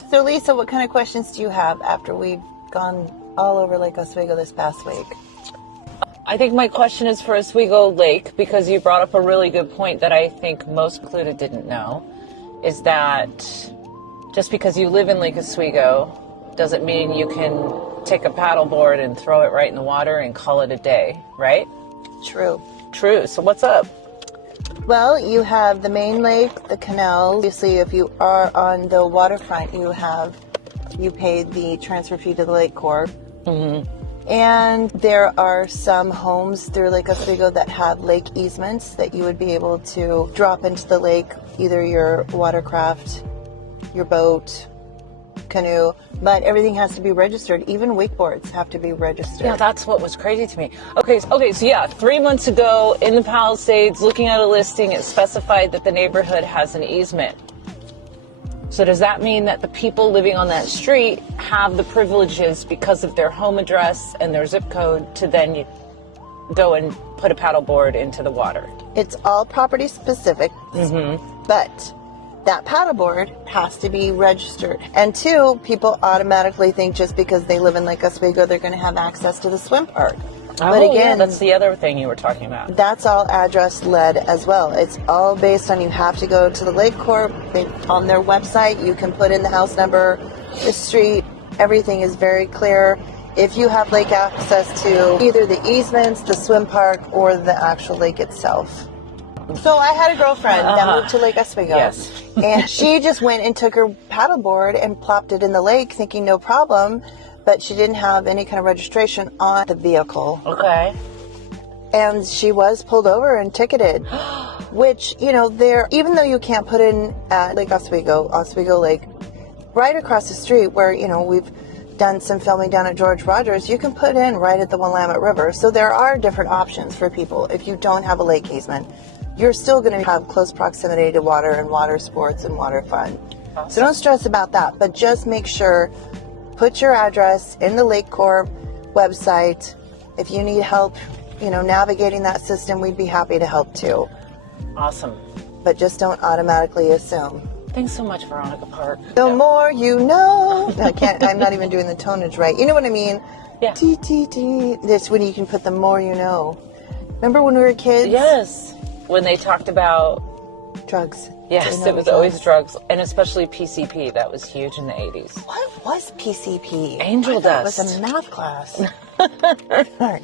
So Lisa, what kind of questions do you have after we've gone all over Lake Oswego this past week? I think my question is for Oswego Lake, because you brought up a really good point that I think most included didn't know, is that just because you live in Lake Oswego doesn't mean you can take a paddleboard and throw it right in the water and call it a day, right? True. True. So what's up? Well, you have the main lake, the canals. Obviously, if you are on the waterfront, you paid the transfer fee to the Lake Corp. Mm-hmm. And there are some homes through Lake Oswego that have lake easements that you would be able to drop into the lake, either your watercraft, your boat, canoe, but everything has to be registered. Even wakeboards have to be registered. Yeah, that's what was crazy to me. Okay, so yeah, 3 months ago in the Palisades, looking at a listing, it specified that the neighborhood has an easement. So does that mean that the people living on that street have the privileges because of their home address and their zip code to then go and put a paddleboard into the water? It's all property specific, but that paddleboard has to be registered. And two, people automatically think just because they live in Lake Oswego, they're going to have access to the swim park. But again, yeah, that's the other thing you were talking about. That's all address led as well. It's all based on you have to go to the Lake Corp. On their website, you can put in the house number, the street. Everything is very clear. If you have lake access to either the easements, the swim park, or the actual lake itself. So I had a girlfriend that moved to Lake Oswego. Yes. And she just went and took her paddleboard and plopped it in the lake thinking no problem, but she didn't have any kind of registration on the vehicle. Okay. And she was pulled over and ticketed, which, even though you can't put in at Lake Oswego, Oswego Lake, right across the street where, we've done some filming down at George Rogers, you can put in right at the Willamette River. So there are different options for people. If you don't have a lake easement, you're still going to have close proximity to water and water sports and water fun. Awesome. So don't stress about that, but just make sure, put your address in the Lake Corp website. If you need help, navigating that system, we'd be happy to help too. Awesome. But just don't automatically assume. Thanks so much, Veronica Park. The more you know. I'm not even doing the tonage right. You know what I mean? Yeah. T. This when you can put the more you know. Remember when we were kids? Yes. When they talked about drugs. Yes, it was always drugs, and especially PCP. That was huge in the 80s. What was PCP? Angel I thought dust. It was a math class. All right.